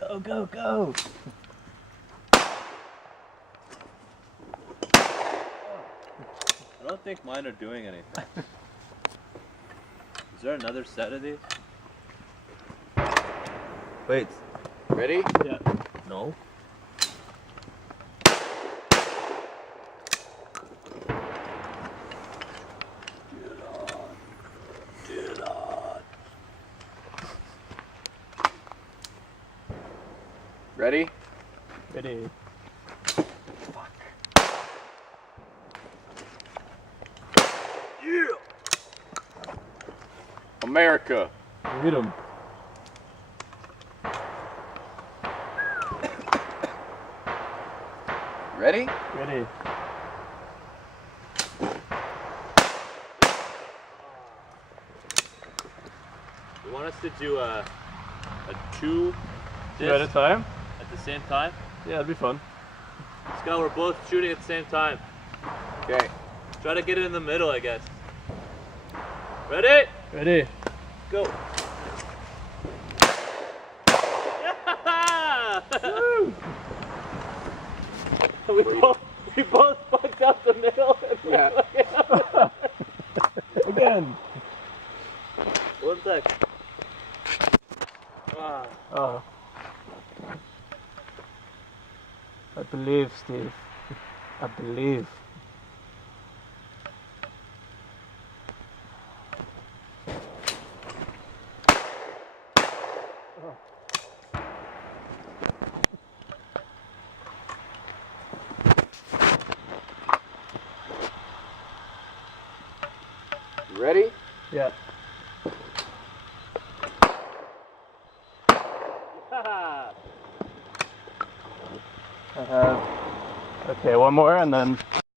Go, go, go. I don't think mine are doing anything. Is there another set of these? Wait. Ready? Yeah. No. Get on. Ready? Ready. Yeah! America. Hit him. Ready? Ready. You want us to do a two Two at a time? at the same time? Yeah, it'd be fun. Scott, we're both shooting at the same time. Okay. Try to get it in the middle, I guess. Ready? Ready. Go. Woo! we both fucked up the middle. Yeah. Again. One sec. Ah. Oh. I believe, Steve. I believe. You ready? Yeah. I have. Okay, one more and then